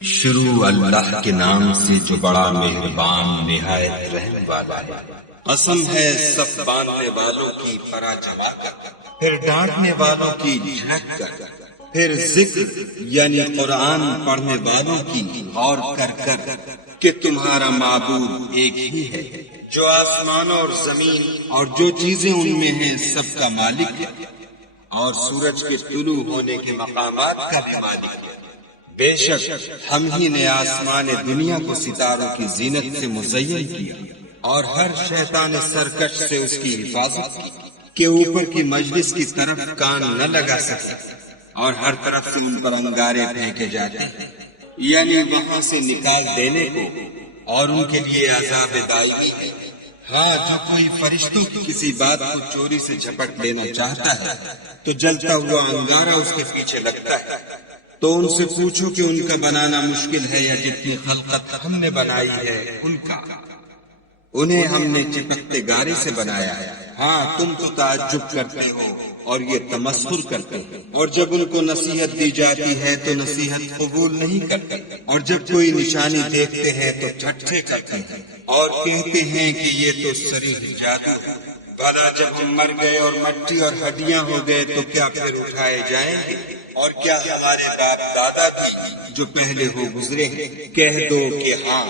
شروع اللہ کے نام سے جو بڑا مہربان نہایت رحم والا ہے۔ قسم ہے صف باندھنے والوں کی پرا جما کر، پھر ڈانٹنے والوں کی جھڑک کر، پھر ذکر یعنی قرآن پڑھنے والوں کی غور کر کر کہ تمہارا معبود ایک ہی ہے جو آسمانوں اور زمین اور جو چیزیں ان میں ہیں سب کا مالک ہے، اور سورج کے طلوع ہونے کے مقامات کا بھی مالک ہے۔ بے شک ہم ہی نے آسمان دنیا کو ستاروں کی زینت سے مزین کیا اور ہر شیطان سرکش سے اس کی حفاظت کی کہ اوپر کی مجلس کی طرف کان نہ لگا سکے، اور ہر طرف سے ان پر انگارے پھینکے جاتے ہیں، یعنی وہاں سے نکال دینے کو، اور ان کے لیے عذاب دائمی ہے۔ ہاں، جو کوئی فرشتوں کی کسی بات کو چوری سے جھپٹ لینا چاہتا ہے تو جلتا ہوا انگارہ اس کے پیچھے لگتا ہے، تو ان سے پوچھو کہ ان کا بنانا مشکل ہے یا جتنی خلقت ہم نے بنائی ہے ان کا؟ انہیں ہم نے چپکتے گارے سے بنایا ہے۔ ہاں، تم تو تعجب کرتے ہو اور یہ تمسخر کرتے ہو، اور جب ان کو نصیحت دی جاتی ہے تو نصیحت قبول نہیں کرتے، اور جب کوئی نشانی دیکھتے ہیں تو ٹھٹھے کرتے ہیں اور کہتے ہیں کہ یہ تو صریح جادو ہے۔ بھلا جب ہم مر گئے اور مٹی اور ہڈیاں ہو گئے تو کیا پھر اٹھائے جائیں گے؟ اور کیا ہمارے باپ دادا بھی جو پہلے ہو گزرے ہیں؟ کہہ دو کہ ہاں،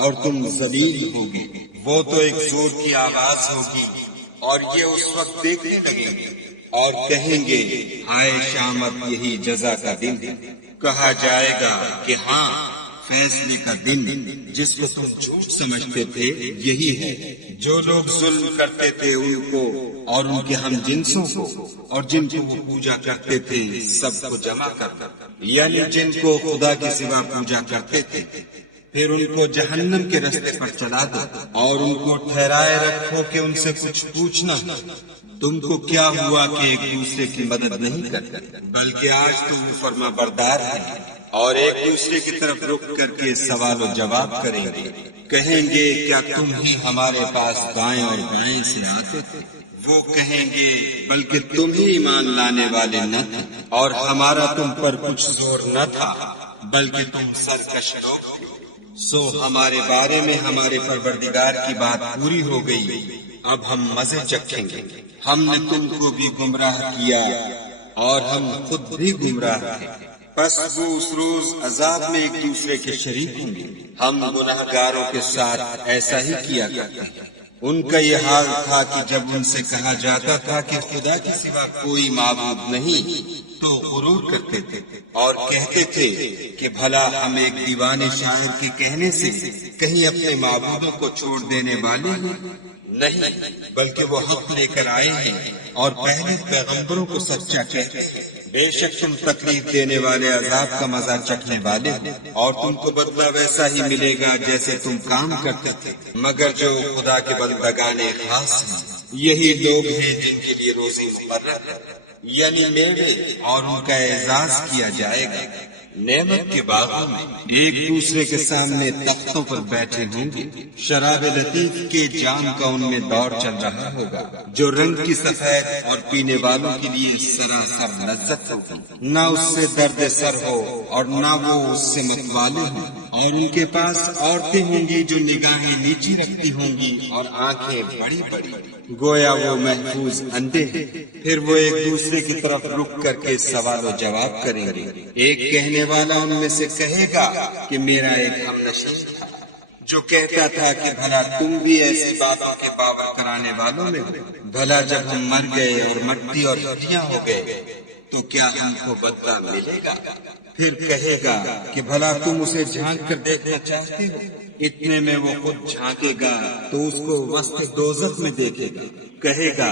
اور تم ذلیل ہوگے۔ وہ تو ایک زور کی آواز ہوگی اور یہ اس وقت دیکھنے لگیں گے اور کہیں گے ہائے شامت، یہی جزا کا دن ہے۔ کہا جائے گا کہ ہاں، فیصلے کا دن جس کو تم جھوٹ سمجھتے تھے یہی ہے۔ جو لوگ ظلم کرتے تھے ان کو اور ان کے ہم جنسوں کو اور جن کو وہ پوجا کرتے تھے سب کو جمع کر، یعنی جن کو خدا کے سوا پوجا کرتے تھے، پھر ان کو جہنم کے رستے پر چلا دو اور ان کو ٹھہرائے رکھو کہ ان سے کچھ پوچھنا۔ تم کو کیا ہوا کہ ایک دوسرے کی مدد نہیں کرتے، بلکہ آج تم فرما بردار ہیں اور ایک دوسرے کی طرف رخ کر کے سوال و جواب کریں گے۔ کہیں گے کیا تم ہی ہمارے پاس دائیں اور بائیں سے آتے تھے؟ وہ کہیں گے بلکہ تم ہی ایمان لانے والے نہ تھے اور ہمارا تم پر کچھ زور نہ تھا، بلکہ تم سرکش لوگ تھے۔ سو ہمارے بارے میں ہمارے پروردگار کی بات پوری ہو گئی، اب ہم مزے چکھیں گے۔ ہم نے تم کو بھی گمراہ کیا اور ہم خود بھی گمراہ تھے، پس وہ اس روز عذاب میں ایک دوسرے کے شریک ہوں گے۔ ہم گناہگاروں کے ساتھ ایسا ہی کیا کرتے ہیں۔ ان کا یہ حال تھا کہ جب ان سے کہا جاتا تھا کہ خدا کے سوا کوئی معبود نہیں تو غرور کرتے تھے اور کہتے تھے کہ بھلا ہم ایک دیوانے شاعر کے کہنے سے کہیں اپنے معبودوں کو چھوڑ دینے والے ہیں؟ نہیں، بلکہ وہ حق لے کر آئے ہیں اور پہلے پیغمبروں کو سچا کہتے ہیں۔ بے شک تم تکلیف دینے والے عذاب کا مزہ چکھنے والے ہو، اور تم کو بدلہ ویسا ہی ملے گا جیسے تم کام کرتے تھے، مگر جو خدا کے بندگان خاص ہیں یہی لوگ ہیں جن کے لیے روزی مقرر ہے، یعنی میوے، اور ان کا اعزاز کیا جائے گا۔ نعمت کے باغوں میں ایک دوسرے کے سامنے تختوں پر بیٹھے ہوں گے، شراب لطیف کے جام کا ان میں دور چل رہا ہوگا جو رنگ کی سفید اور پینے والوں کے لیے سراسر لذت ہوگی۔ نہ اس سے درد سر ہو اور نہ وہ اس سے متوالے ہوں، اور ان کے پاس عورتیں ہوں گی جو نگاہیں نیچی رکھتی ہوں گی اور آنکھیں بڑی بڑی، گویا وہ محفوظ اندھے ہیں۔ پھر وہ ایک دوسرے کی طرف رک کر کے سوال و جواب کریں گے۔ ایک کہنے والا ان میں سے کہے گا کہ میرا ایک ہم نشین تھا جو کہتا تھا کہ بھلا تم بھی ایسی باتوں کے باور کرانے والوں میں ہو؟ بھلا جب ہم مر گئے اور مٹی اور ہڈیاں ہو گئے تو کیا ہم کو بدلہ ملے گا؟ پھر کہے گا کہ بھلا تم اسے جھانک کر دیکھنا چاہتے ہو؟ اتنے میں وہ خود جھانکے گا تو اس کو وسط دوزخ میں دیکھے گا، کہے گا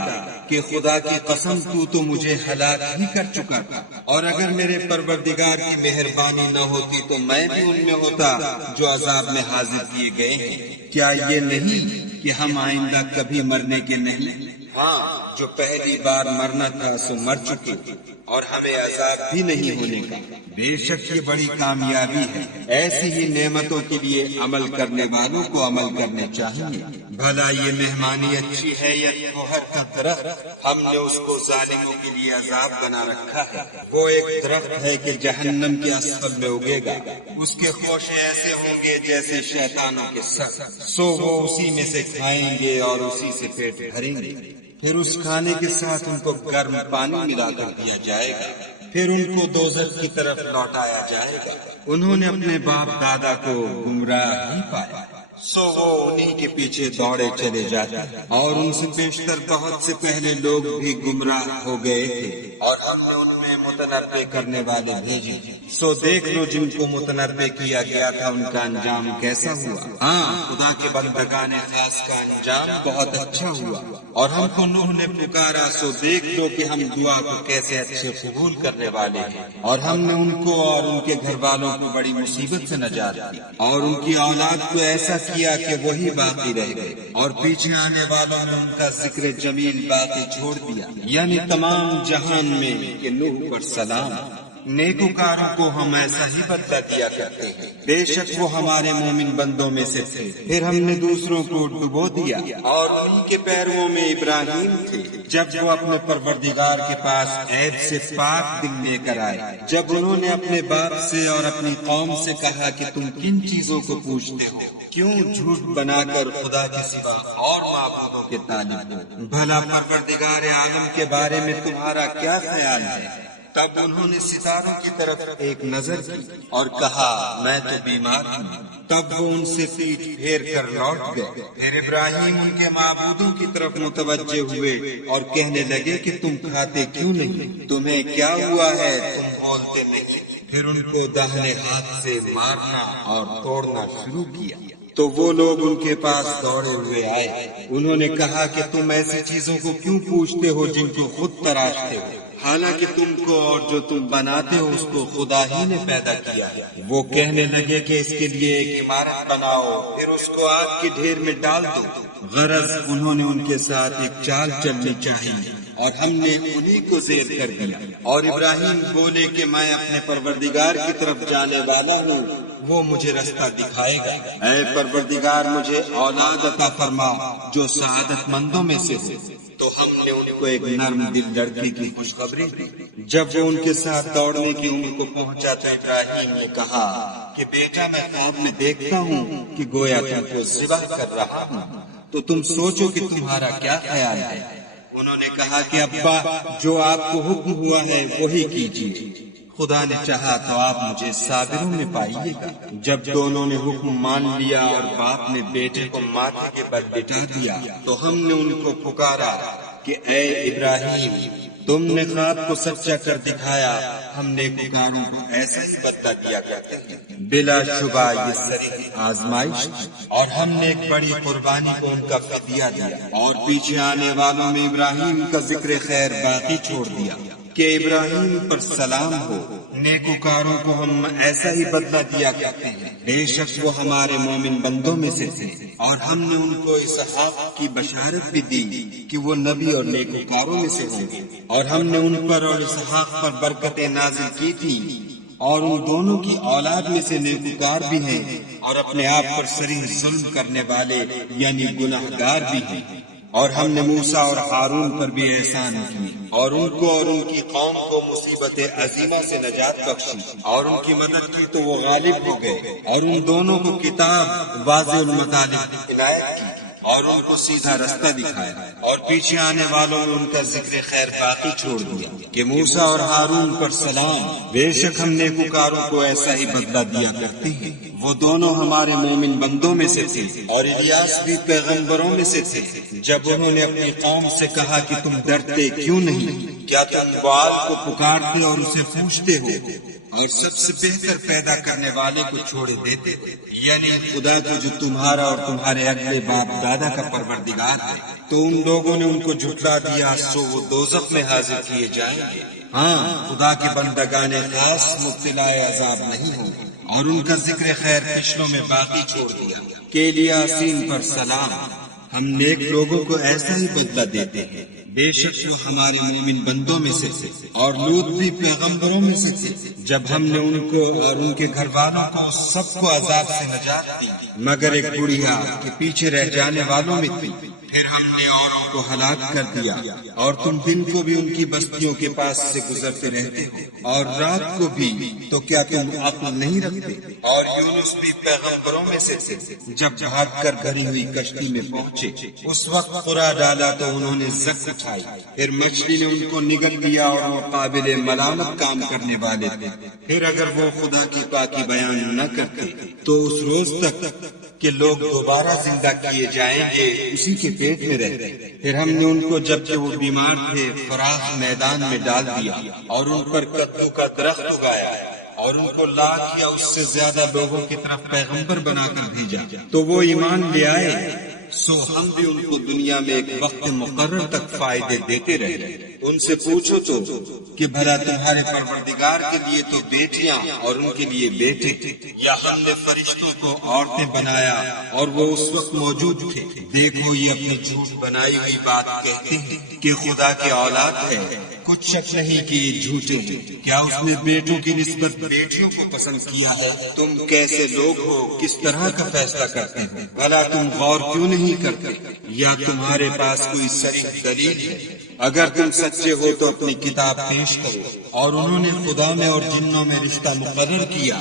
کہ خدا کی قسم تو مجھے ہلاک ہی کر چکا تھا، اور اگر میرے پروردگار کی مہربانی نہ ہوتی تو میں بھی ان میں ہوتا جو عذاب میں حاضر کیے گئے ہیں۔ کیا یہ نہیں کہ ہم آئندہ کبھی مرنے کے نہیں؟ ہاں، جو پہلی بار مرنا تھا سو مر چکے، اور ہمیں عذاب بھی نہیں ہونے کا۔ بے شک یہ بڑی کامیابی ہے۔ ایسی ہی نعمتوں کے لیے عمل کرنے والوں کو عمل کرنے چاہیے۔ بھلا یہ مہمانی اچھی ہے یا جوہر کا درخت؟ ہم نے اس کو ظالموں کے لیے عذاب بنا رکھا ہے۔ وہ ایک درخت ہے کہ جہنم کے اسفل میں اگے گا، اس کے خوشے ایسے ہوں گے جیسے شیطانوں کے سر، سو وہ اسی میں سے کھائیں گے اور اسی سے پیٹ بھریں گے۔ پھر اس کھانے کے ساتھ ان کو گرم پانی ملا کر دیا جائے گا، پھر ان کو دوزخ کی طرف لوٹایا جائے گا۔ انہوں نے اپنے باپ دادا کو گمراہ ہی پایا، سو وہ انہی کے پیچھے دوڑے چلے جاتے، اور ان سے بیشتر بہت سے پہلے لوگ بھی گمراہ ہو گئے تھے، اور ہم نے ان میں متنبع کرنے والے بھیجے، سو دیکھ لو جن کو متنبع کیا گیا تھا ان کا انجام کیسا ہوا۔ ہاں، خدا کے بندگان خاص کا انجام بہت اچھا ہوا۔ اور ہم کو نوح نے پکارا، سو دیکھ لو کہ ہم دعا کو کیسے اچھے قبول کرنے والے ہیں، اور ہم نے ان کو اور ان کے گھر والوں کو بڑی مصیبت سے نجات دی، اور ان کی اولاد کو ایسا کیا کہ وہی باقی رہ گئے، اور پیچھے آنے والوں نے ان کا ذکر جمیل باقی چھوڑ دیا، یعنی تمام جہان میں کہ نوح پر سلام۔ نیکوکاروں کو ہم ایسا ہی بدلہ دیا کرتے ہیں، بے شک وہ ہمارے مومن بندوں میں سے تھے۔ پھر ہم نے دوسروں کو ڈبو دیا، اور انہی کے پیرووں میں ابراہیم تھے، جب وہ اپنے پروردگار کے پاس عیب سے پاک دل لے کر آئے، جب انہوں نے اپنے باپ سے اور اپنی قوم سے کہا کہ تم کن چیزوں کو پوچھتے ہو، کیوں جھوٹ بنا کر خدا کے سوا اور معبودوں کے طالب ہو؟ بھلا پروردگار عالم کے بارے میں تمہارا کیا خیال ہے؟ تب انہوں نے ستاروں کی طرف ایک نظر کی اور کہا میں تو بیمار ہوں۔ تب وہ ان سے پیٹ پھیر کر لوٹ گئے۔ پھر ابراہیم ان کے معبودوں کی طرف متوجہ ہوئے اور کہنے لگے کہ تم کھاتے کیوں نہیں؟ تمہیں کیا ہوا ہے؟ تم بولتے نہیں۔ پھر ان کو داہنے ہاتھ سے مارنا اور توڑنا شروع کیا، تو وہ لوگ ان کے پاس دوڑے ہوئے آئے۔ انہوں نے کہا کہ تم ایسی چیزوں کو کیوں پوچھتے ہو جن کو خود تراشتے ہو، حالانکہ تم کو اور جو تم بناتے ہو اس کو خدا ہی نے پیدا کیا ہے۔ وہ کہنے لگے کہ اس کے لیے ایک عمارت بناؤ، پھر اس کو آگ کے ڈھیر میں ڈال دو۔ غرض انہوں نے ان کے ساتھ ایک چال چلنی چاہیے، اور ہم نے انہی کو زیر کر دیا۔ اور ابراہیم بولے کہ میں اپنے پروردگار کی طرف جانے والا ہوں، وہ مجھے رستہ دکھائے گا۔ اے پروردگار مجھے اولاد عطا فرما جو سعادت مندوں میں سے ہو۔ تو ہم نے ان کو ایک نرم دل لڑکی کی خوشخبری دی۔ جب وہ ان کے ساتھ دوڑنے کی عمر کو پہنچا تو ابراہیم نے کہا کہ بیٹا میں خواب میں دیکھتا ہوں کہ گویا تم کو ذبح کر رہا ہوں، تو تم سوچو کہ تمہارا کیا خیال ہے؟ انہوں نے کہا کہ ابا جو آپ کو حکم ہوا ہے وہی کیجیے، خدا نے چاہا تو آپ مجھے صابروں میں پائیے گا۔ جب دونوں نے حکم مان لیا اور باپ نے بیٹے کو ماتھے کے بل بٹھا دیا تو ہم نے ان کو پکارا کہ اے ابراہیم تم نے خواب کو سچا کر دکھایا، ہم نیکوکاروں کو ایسا ہی بدلہ دیا کرتے ہیں۔ بلا شبہ یہ صریح آزمائش تھی، اور ہم نے ایک بڑی قربانی کو ان کا فدیہ دیا، اور پیچھے آنے والوں میں ابراہیم کا ذکر خیر باقی چھوڑ دیا کہ ابراہیم پر سلام ہو۔ نیکوکاروں کو ہم ایسا ہی بدلہ دیا کرتے ہیں، بے شک وہ ہمارے مومن بندوں میں سے تھے، اور ہم نے ان کو اسحاق کی بشارت بھی دی کہ وہ نبی اور نیکوکاروں میں سے ہوں گے، اور ہم نے ان پر اور اسحاق پر برکتیں نازل کی تھی، اور ان دونوں کی اولاد میں سے نیکوکار بھی ہیں اور اپنے آپ پر صریح ظلم کرنے والے یعنی گناہگار بھی ہیں۔ اور ہم نے موسیٰ اور ہارون پر بھی احسان کیے، اور ان کو اور ان کی قوم کو مصیبت عظیمہ سے نجات بخشی، اور ان کی مدد کی تو وہ غالب ہو گئے، اور ان دونوں کو کتاب واضح المطالب عنایت کی، اور ان کو سیدھا رستہ دکھایا، اور پیچھے آنے والوں نے ان کا ذکر خیر باقی چھوڑ دیا کہ موسیٰ اور ہارون پر سلام، بے شک ہم نیکوکاروں کو ایسا ہی بدلہ دیا کرتے ہیں۔ وہ دونوں ہمارے مومن بندوں میں سے تھے، اور الیاس بھی پیغمبروں میں سے تھے۔ جب انہوں نے اپنی قوم سے کہا کہ تم ڈرتے کیوں نہیں؟ کیا تم بال کو پکارتے اور اسے پوچھتے ہو، اور سب سے بہتر پیدا کرنے والے کو چھوڑے دیتے، یعنی خدا کو جو تمہارا اور تمہارے اگلے باپ دادا کا پروردگار ہے؟ تو ان لوگوں نے ان کو جھٹلا دیا، سو وہ دوزخ میں حاضر کیے جائیں گے۔ ہاں، خدا کے بندگان خاص مبتلا عذاب نہیں ہوں، اور ان کا ذکر خیر پچھلوں میں باقی چھوڑ دیا کہ الیاسین پر سلام، ہم نیک لوگوں کو ایسا ہی بدلہ دیتے ہیں، بے شک جو ہمارے مومن بندوں میں سے تھے اور لوط بھی پیغمبروں میں سے تھے، جب ہم نے ان کو اور ان کے گھر والوں کو سب کو عذاب سے نجات دی مگر ایک بڑھیا کے پیچھے رہ جانے والوں میں تھی، پھر ہم نے اوروں کو ہلاک کر دیا، اور تم دن کو بھی ان کی بستیوں کے پاس سے گزرتے رہتے ہو اور رات کو بھی، تو کیا تم عقل نہیں رکھتے؟ اور یونس بھی پیغمبروں میں سے تھے، جب بھاگ کر بھری ہوئی کشتی میں پہنچے اس وقت قرا ڈالا تو انہوں نے زخ اٹھائی، پھر مچھلی نے ان کو نگل لیا اور وہ قابل ملامت کام کرنے والے تھے، پھر اگر وہ خدا کی پاکی بیان نہ کرتے تو اس روز تک کہ لوگ دوبارہ زندہ کیے جائیں گے اسی کے پیٹ میں رہتے۔ پھر ہم نے ان کو جبکہ وہ بیمار تھے فراخ میدان میں ڈال دیا اور ان پر کدو کا درخت اگایا اور ان کو لاکھ یا اس سے زیادہ لوگوں کی طرف پیغمبر بنا کر بھیجا تو وہ ایمان لے آئے، سو ہم بھی ان کو دنیا میں ایک وقت مقرر تک فائدے دیتے رہے۔ ان سے پوچھو تو کہ بھلا تمہارے پروردگار کے لیے تو بیٹیاں اور ان کے لیے بیٹے، یا ہم نے فرشتوں کو عورتیں بنایا اور وہ اس وقت موجود تھے؟ دیکھو یہ اپنی جھوٹ بنائی ہوئی بات کہتے ہیں کہ خدا کی اولاد ہے، کچھ شک نہیں کہ یہ جھوٹے ہیں۔ کیا اس نے بیٹوں کی نسبت بیٹیوں کو پسند کیا ہے؟ تم کیسے لوگ ہو، کس طرح کا فیصلہ کرتے ہو؟ بھلا تم غور کیوں نہیں کرتے؟ یا تمہارے پاس کوئی صریح دلیل ہے؟ اگر تم سچے ہو تو اپنی کتاب پیش کرو۔ اور انہوں نے خدا میں اور جنوں میں رشتہ مقرر کیا،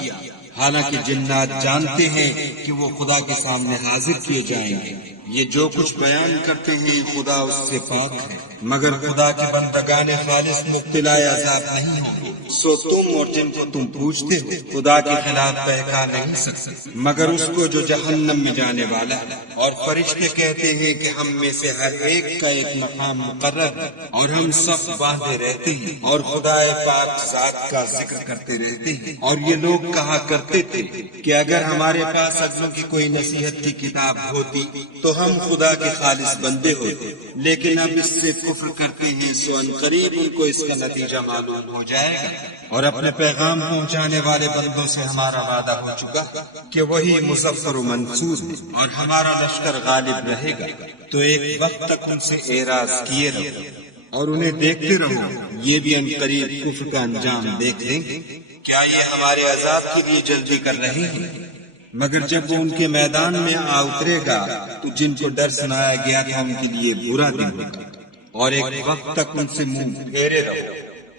حالانکہ جنات جانتے ہیں کہ وہ خدا کے سامنے حاضر کیے جائیں گے۔ یہ جو کچھ بیان کرتے ہیں خدا اس سے پاک ہے، مگر خدا کے بندگان خالص مبتلا عذاب نہیں ہوں گے۔ سو تم اور جن کو تم پوچھتے ہو خدا کے خلاف بہکا نہیں سکتے مگر اس کو جو جہنم میں جانے والا ہے۔ اور فرشتے کہتے ہیں کہ ہم میں سے ہر ایک کا ایک مقام مقرر ہے اور ہم سب باندھے رہتے ہیں اور خدا پاک ذات کا ذکر کرتے رہتے ہیں۔ اور یہ لوگ کہا کرتے تھے کہ اگر ہمارے پاس اگلوں کی کوئی نصیحت کی کتاب ہوتی تو ہم خدا کے خالص بندے ہوتے، لیکن اب اس سے کفر کرتے ہیں، سو ان قریب ان کو اس کا نتیجہ معلوم ہو جائے گا۔ اور اپنے پیغام پہنچانے والے بندوں سے ہمارا وعدہ ہو چکا کہ وہی مظفر و منصور ہے اور ہمارا لشکر غالب رہے گا، تو ایک وقت تک ان سے اعراض کیے رہو اور انہیں دیکھتے رہو، یہ بھی ان قریب کفر کا انجام دیکھ لیں گے۔ کیا یہ ہمارے عذاب کے لیے جلدی کر رہے ہیں؟ مگر جب وہ ان کے میدان میں آ اترے گا تو جن کو ڈر سنایا گیا تھا ان کے لیے برا دن ہوگا، اور ایک وقت تک ان سے منہ پھیرے رہو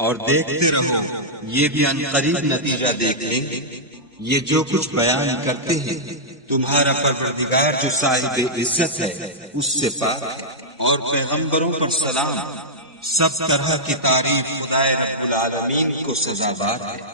اور دیکھتے رہو، یہ بھی ان قریب نتیجہ دیکھ لیں گے۔ یہ جو کچھ بیان کرتے ہیں تمہارا پروردگار جو صاحب عزت ہے اس سے پاک ہے، اور پیغمبروں پر سلام، سب طرح کی تعریف خدائے رب العالمین کو سزاوار ہے۔